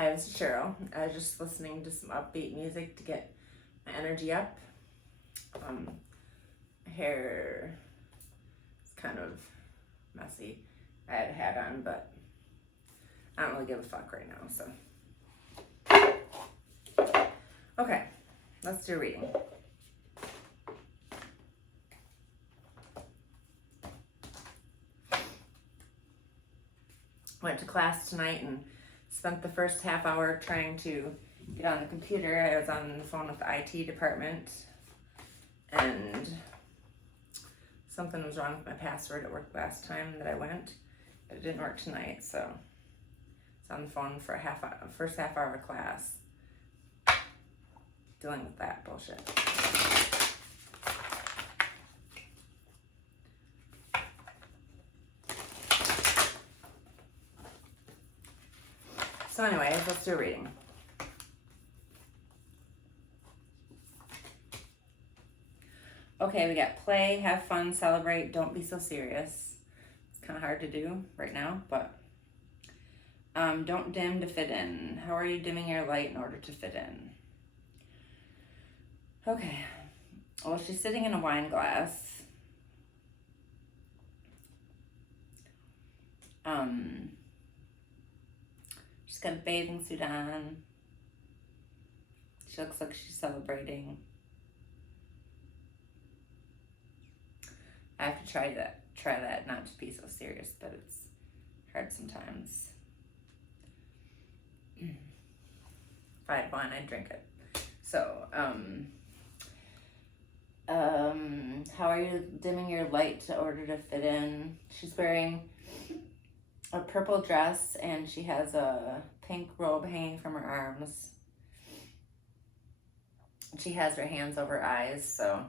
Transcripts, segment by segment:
Hi, this is Cheryl. I was just listening to some upbeat music to get my energy up. My hair is kind of messy. I had a hat on, but I don't really give a fuck right now, so. Okay, let's do a reading. Went to class tonight and spent the first half hour trying to get on the computer. I was on the phone with the IT department and something was wrong with my password. It worked last time that I went, but it didn't work tonight, so it's on the phone for first half hour of class dealing with that bullshit. So anyways, let's do a reading. Okay, we got play, have fun, celebrate, don't be so serious. It's kind of hard to do right now, but don't dim to fit in. How are you dimming your light in order to fit in? Okay, well, she's sitting in a wine glass. She's got a bathing suit on. She looks like she's celebrating. I have to try that not to be so serious, but it's hard sometimes. If I had wine, I'd drink it. So, how are you dimming your light in order to fit in? She's wearing a purple dress and she has a pink robe hanging from her arms. She has her hands over her eyes, so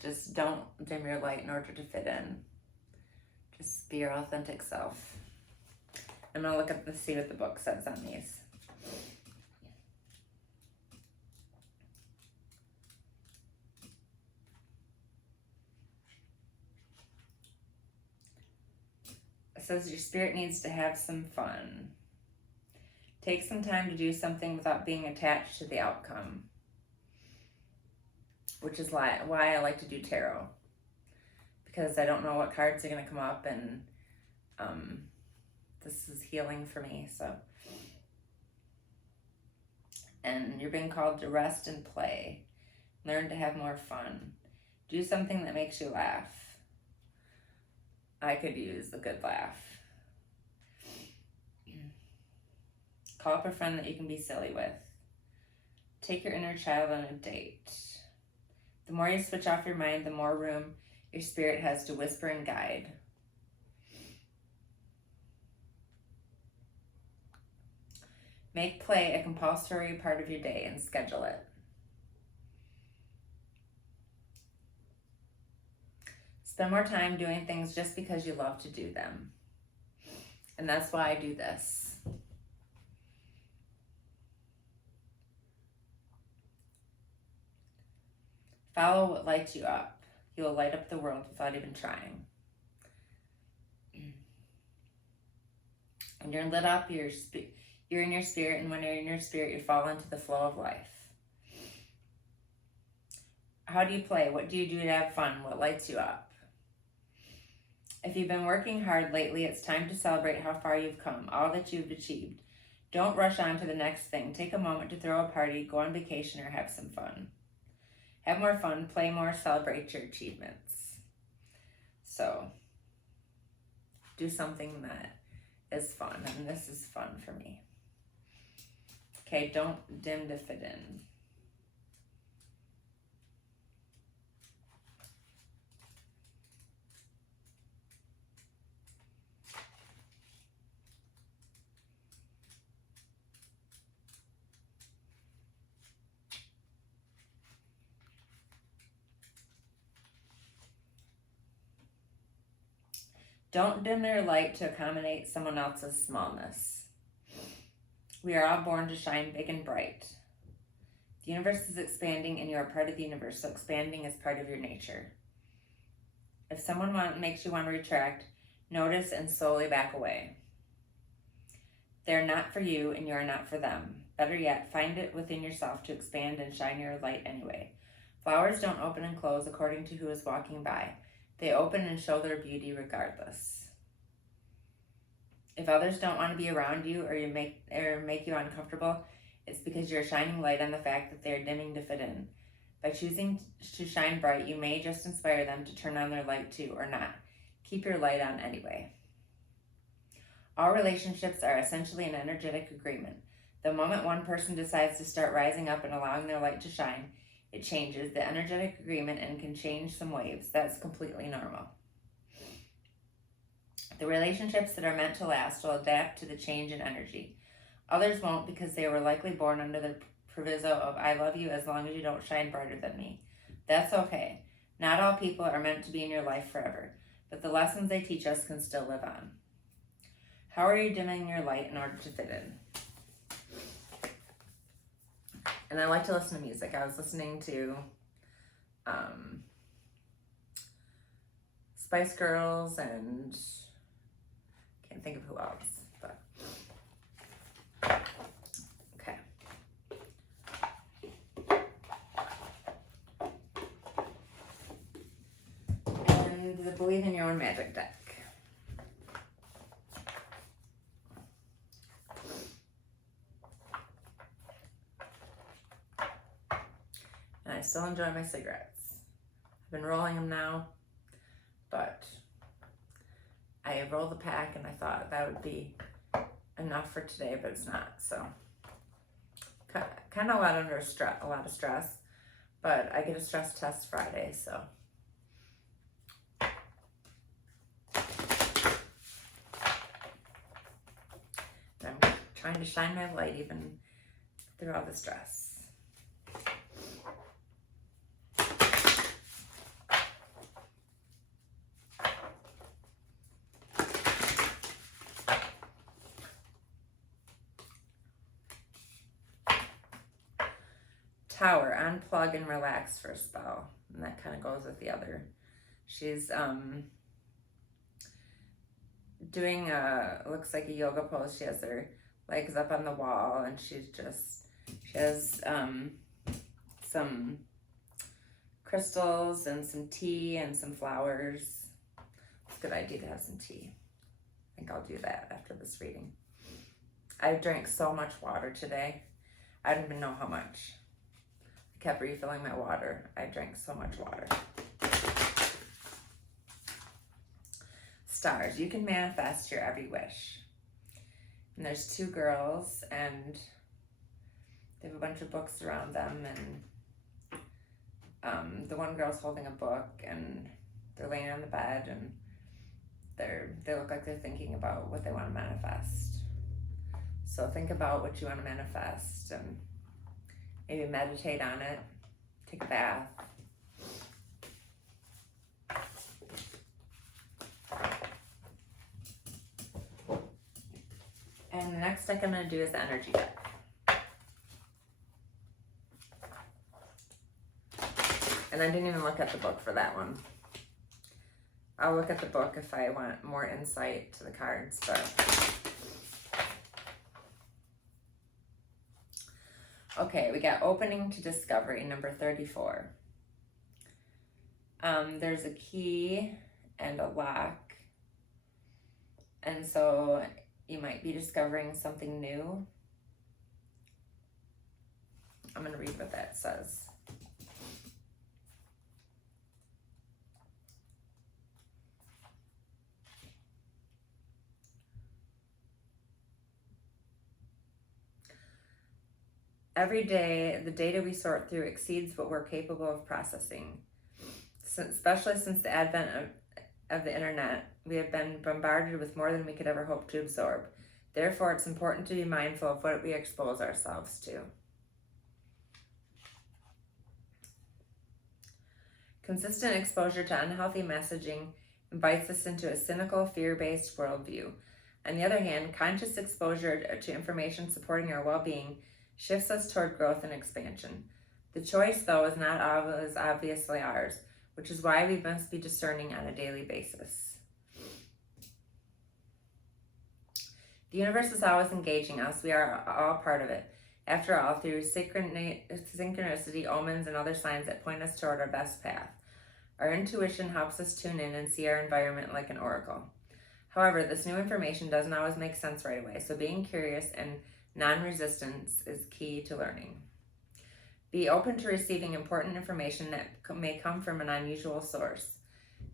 just don't dim your light in order to fit in. Just be your authentic self. I'm gonna look at see what the book says on these. It says your spirit needs to have some fun. Take some time to do something without being attached to the outcome, which is why I like to do tarot, because I don't know what cards are going to come up, and this is healing for me. So, and you're being called to rest and play, learn to have more fun, do something that makes you laugh. I could use a good laugh. Call up a friend that you can be silly with. Take your inner child on a date. The more you switch off your mind, the more room your spirit has to whisper and guide. Make play a compulsory part of your day and schedule it. Spend more time doing things just because you love to do them. And that's why I do this. Follow what lights you up. You will light up the world without even trying. When you're lit up, you're in your spirit, and when you're in your spirit, you fall into the flow of life. How do you play? What do you do to have fun? What lights you up? If you've been working hard lately, it's time to celebrate how far you've come, all that you've achieved. Don't rush on to the next thing. Take a moment to throw a party, go on vacation, or have some fun. Have more fun, play more, celebrate your achievements. So, do something that is fun, and this is fun for me. Okay, don't dim to fit in. Don't dim their light to accommodate someone else's smallness. We are all born to shine big and bright. The universe is expanding and you are part of the universe, so expanding is part of your nature. If someone makes you want to retract, notice and slowly back away. They are not for you, and you are not for them. Better yet, find it within yourself to expand and shine your light anyway. Flowers don't open and close according to who is walking by. They open and show their beauty regardless. If others don't want to be around you or make you uncomfortable, it's because you're shining light on the fact that they are dimming to fit in. By choosing to shine bright, you may just inspire them to turn on their light too, or not. Keep your light on anyway. All relationships are essentially an energetic agreement. The moment one person decides to start rising up and allowing their light to shine, it changes the energetic agreement and can change some waves. That's completely normal. The relationships that are meant to last will adapt to the change in energy. Others won't because they were likely born under the proviso of I love you as long as you don't shine brighter than me. That's okay. Not all people are meant to be in your life forever, but the lessons they teach us can still live on. How are you dimming your light in order to fit in? And I like to listen to music. I was listening to Spice Girls and can't think of who else, but okay. And the Believe in Your Own Magic deck. And I still enjoy my cigarettes. I've been rolling them now, but I rolled the pack and I thought that would be enough for today, but it's not. So kind of a lot of stress, but I get a stress test Friday, so. I'm trying to shine my light even through all the stress. Tower, unplug and relax for a spell. And that kind of goes with the other. She's doing looks like a yoga pose. She has her legs up on the wall and she has some crystals and some tea and some flowers. It's a good idea to have some tea. I think I'll do that after this reading. I drank so much water today. I don't even know how much. I kept refilling my water. I drank so much water. Stars, you can manifest your every wish. And there's two girls and they have a bunch of books around them, and the one girl's holding a book and they're laying on the bed and they look like they're thinking about what they want to manifest. So think about what you want to manifest and maybe meditate on it, take a bath. And the next deck I'm going to do is the energy deck. And I didn't even look at the book for that one. I'll look at the book if I want more insight to the cards, but... Okay, we got opening to discovery, number 34. There's a key and a lock. And so you might be discovering something new. I'm going to read what that says. Every day, the data we sort through exceeds what we're capable of processing. Especially since the advent of the internet, we have been bombarded with more than we could ever hope to absorb. Therefore, it's important to be mindful of what we expose ourselves to. Consistent exposure to unhealthy messaging invites us into a cynical, fear-based worldview. On the other hand, conscious exposure to information supporting our well-being shifts us toward growth and expansion. The choice, though, is not always obviously ours, which is why we must be discerning on a daily basis. The universe is always engaging us. We are all part of it. After all, through synchronicity, omens, and other signs that point us toward our best path. Our intuition helps us tune in and see our environment like an oracle. However, this new information doesn't always make sense right away, so being curious and non-resistance is key to learning. Be open to receiving important information that may come from an unusual source.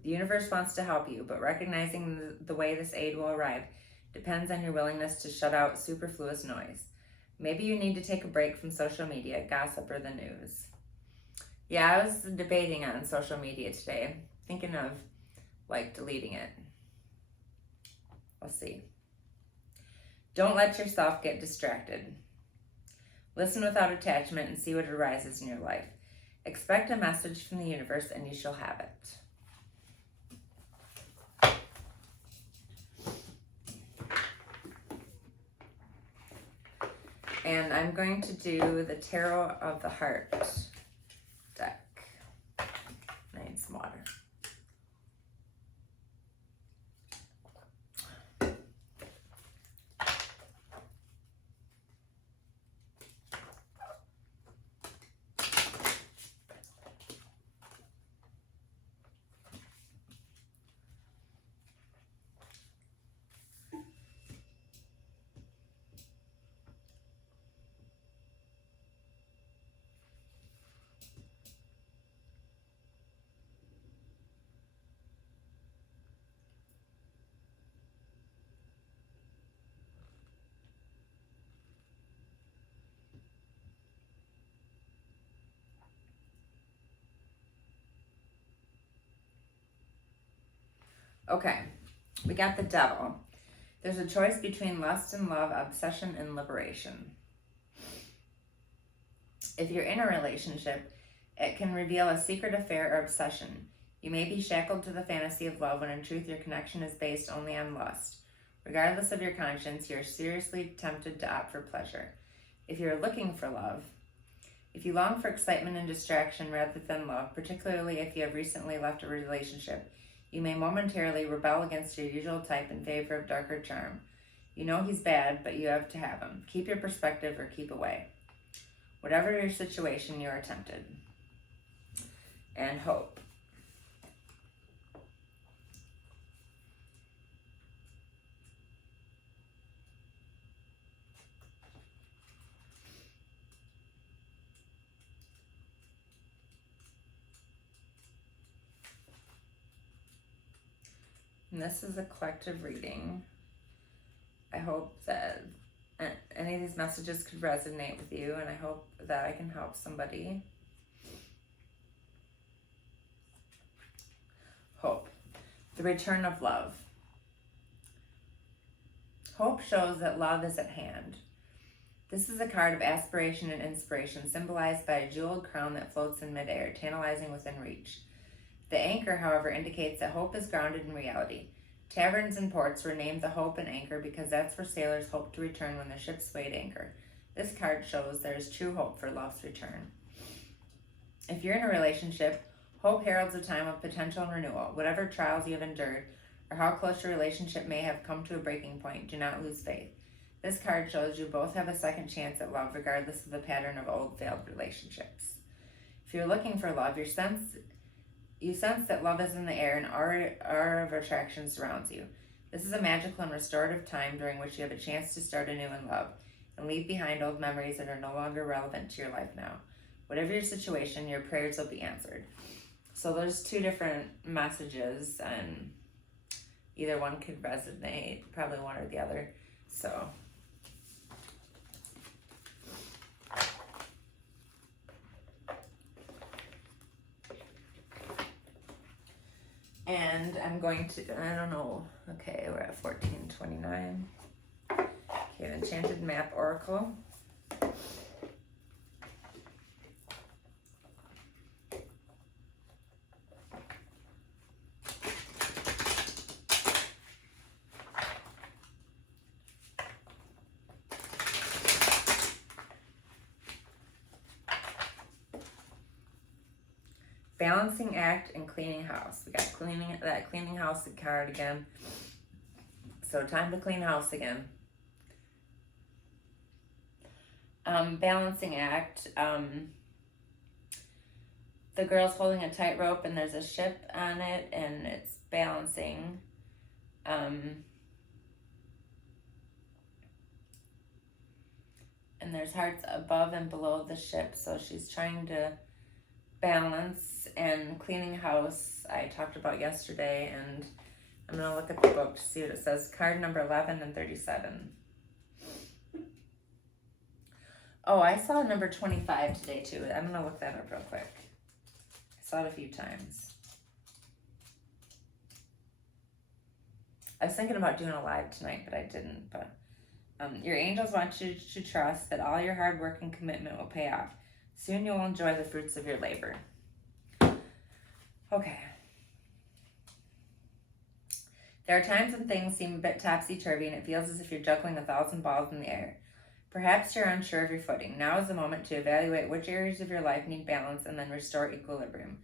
The universe wants to help you, but recognizing the way this aid will arrive depends on your willingness to shut out superfluous noise. Maybe you need to take a break from social media, gossip, or the news. Yeah, I was debating on social media today, thinking of deleting it. We'll see. Don't let yourself get distracted. Listen without attachment and see what arises in your life. Expect a message from the universe and you shall have it. And I'm going to do the Tarot of the Heart deck. I need some water. Okay, we got the Devil. There's a choice between lust and love, obsession and liberation. If you're in a relationship, it can reveal a secret affair or obsession. You may be shackled to the fantasy of love when in truth your connection is based only on lust. Regardless of your conscience, you're seriously tempted to opt for pleasure. If you're looking for love, if you long for excitement and distraction rather than love, particularly if you have recently left a relationship, you may momentarily rebel against your usual type in favor of darker charm. You know he's bad, but you have to have him. Keep your perspective or keep away. Whatever your situation, you are tempted. And hope. And this is a collective reading. I hope that any of these messages could resonate with you, and I hope that I can help somebody. Hope. The return of love. Hope shows that love is at hand. This is a card of aspiration and inspiration, symbolized by a jeweled crown that floats in midair, tantalizing within reach. The anchor, however, indicates that hope is grounded in reality. Taverns and ports were named the Hope and Anchor because that's where sailors hope to return when their ships weighed anchor. This card shows there is true hope for love's return. If you're in a relationship, hope heralds a time of potential renewal. Whatever trials you have endured or how close your relationship may have come to a breaking point, do not lose faith. This card shows you both have a second chance at love regardless of the pattern of old failed relationships. If you're looking for love, you sense that love is in the air and aura of attraction surrounds you. This is a magical and restorative time during which you have a chance to start anew in love and leave behind old memories that are no longer relevant to your life now. Whatever your situation, your prayers will be answered. So there's two different messages, and either one could resonate, probably one or the other. So and I'm going to, I don't know, okay, we're at 1429. Okay, the Enchanted Map Oracle. Balancing act and cleaning house. We got cleaning house card again. So time to clean house again. Balancing act. The girl's holding a tightrope and there's a ship on it and it's balancing. And there's hearts above and below the ship, so she's trying to balance. And cleaning house I talked about yesterday, and I'm going to look at the book to see what it says. Card number 11 and 37. Oh, I saw number 25 today too. I'm going to look that up real quick. I saw it a few times. I was thinking about doing a live tonight, but I didn't. But your angels want you to trust that all your hard work and commitment will pay off. Soon you'll enjoy the fruits of your labor. Okay. There are times when things seem a bit topsy-turvy and it feels as if you're juggling 1,000 balls in the air. Perhaps you're unsure of your footing. Now is the moment to evaluate which areas of your life need balance and then restore equilibrium.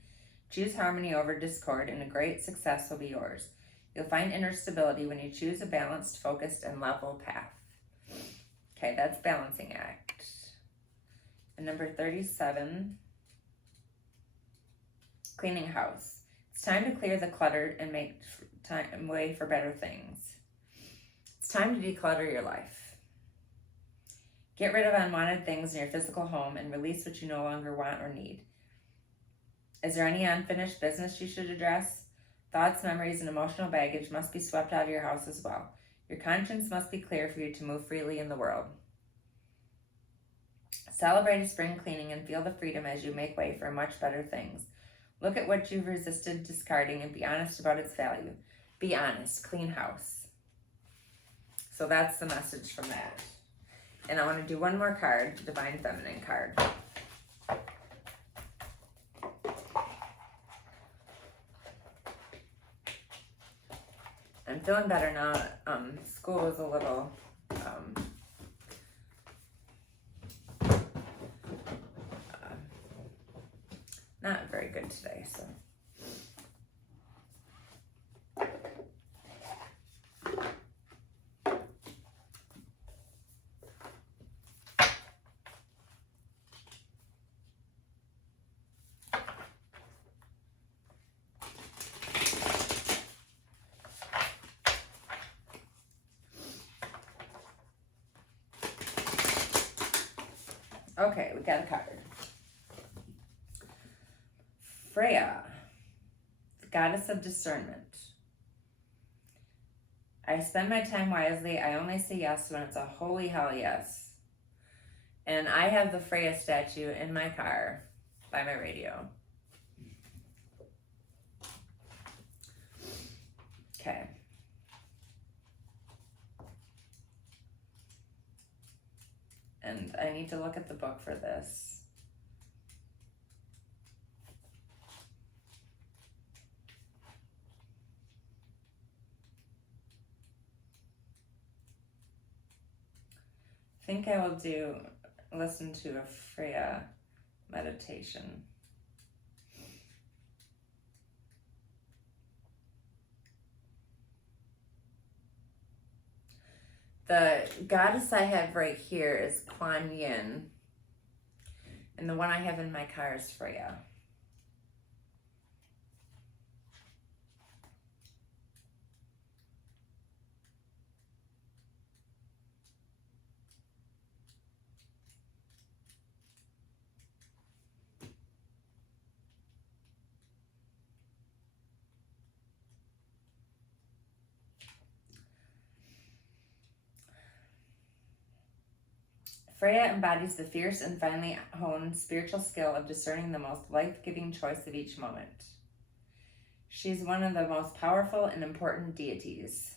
Choose harmony over discord and a great success will be yours. You'll find inner stability when you choose a balanced, focused, and level path. Okay, that's balancing act. And number 37, cleaning house. It's time to clear the clutter and make way for better things. It's time to declutter your life. Get rid of unwanted things in your physical home and release what you no longer want or need. Is there any unfinished business you should address? Thoughts, memories, and emotional baggage must be swept out of your house as well. Your conscience must be clear for you to move freely in the world. Celebrate a spring cleaning and feel the freedom as you make way for much better things. Look at what you've resisted discarding and be honest about its value. Be honest. Clean house. So that's the message from that. And I want to do one more card, Divine Feminine card. I'm feeling better now. School was a little not very good today, so. Okay, we got a card. Freya, the goddess of discernment. I spend my time wisely. I only say yes when it's a holy hell yes. And I have the Freya statue in my car by my radio. Okay. And I need to look at the book for this. I think I will listen to a Freya meditation. The goddess I have right here is Kuan Yin. And the one I have in my car is Freya. Freya embodies the fierce and finely honed spiritual skill of discerning the most life-giving choice of each moment. She's one of the most powerful and important deities.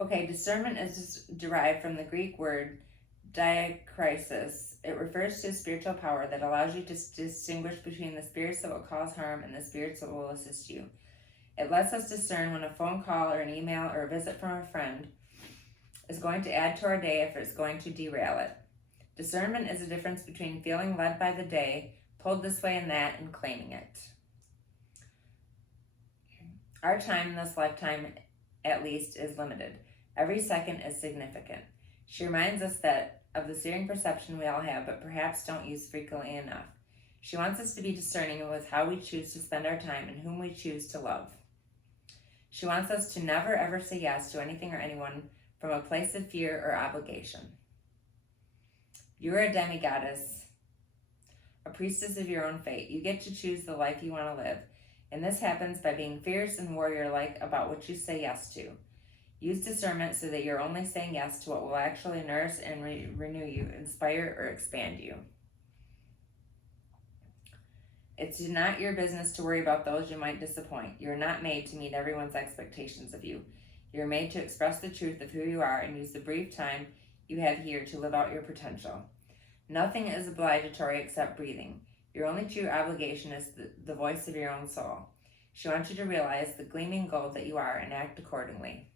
Okay, discernment is derived from the Greek word diakrisis. It refers to a spiritual power that allows you to distinguish between the spirits that will cause harm and the spirits that will assist you. It lets us discern when a phone call or an email or a visit from a friend is going to add to our day if it's going to derail it. Discernment is the difference between feeling led by the day, pulled this way and that, and claiming it. Our time in this lifetime, at least, is limited. Every second is significant. She reminds us that of the searing perception we all have, but perhaps don't use frequently enough. She wants us to be discerning with how we choose to spend our time and whom we choose to love. She wants us to never ever say yes to anything or anyone from a place of fear or obligation. You are a demigoddess, a priestess of your own fate. You get to choose the life you want to live, and this happens by being fierce and warrior-like about what you say yes to. Use discernment so that you're only saying yes to what will actually nourish and renew you, inspire, or expand you. It's not your business to worry about those you might disappoint. You're not made to meet everyone's expectations of you. You're made to express the truth of who you are and use the brief time you have here to live out your potential. Nothing is obligatory except breathing. Your only true obligation is the voice of your own soul. She wants you to realize the gleaming gold that you are and act accordingly.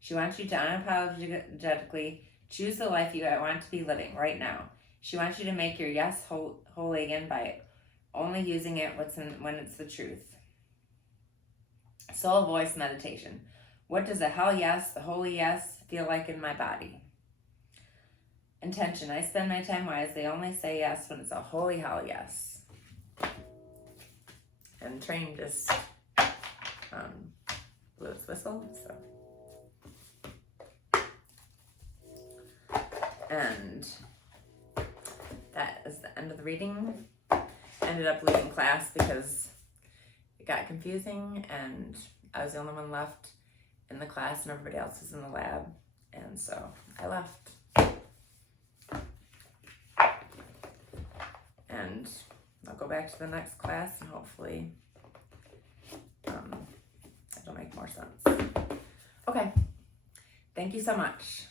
She wants you to unapologetically choose the life you want to be living right now. She wants you to make your yes holy again by only using it when it's the truth. Soul voice meditation. What does a hell yes, the holy yes, feel like in my body? Intention. I spend my time wisely. Only say yes when it's a holy hell yes. And train just blew its whistle. So. And that is the end of the reading. Ended up leaving class because it got confusing and I was the only one left in the class and everybody else was in the lab, and so I left. And I'll go back to the next class and hopefully it'll make more sense. Okay, thank you so much.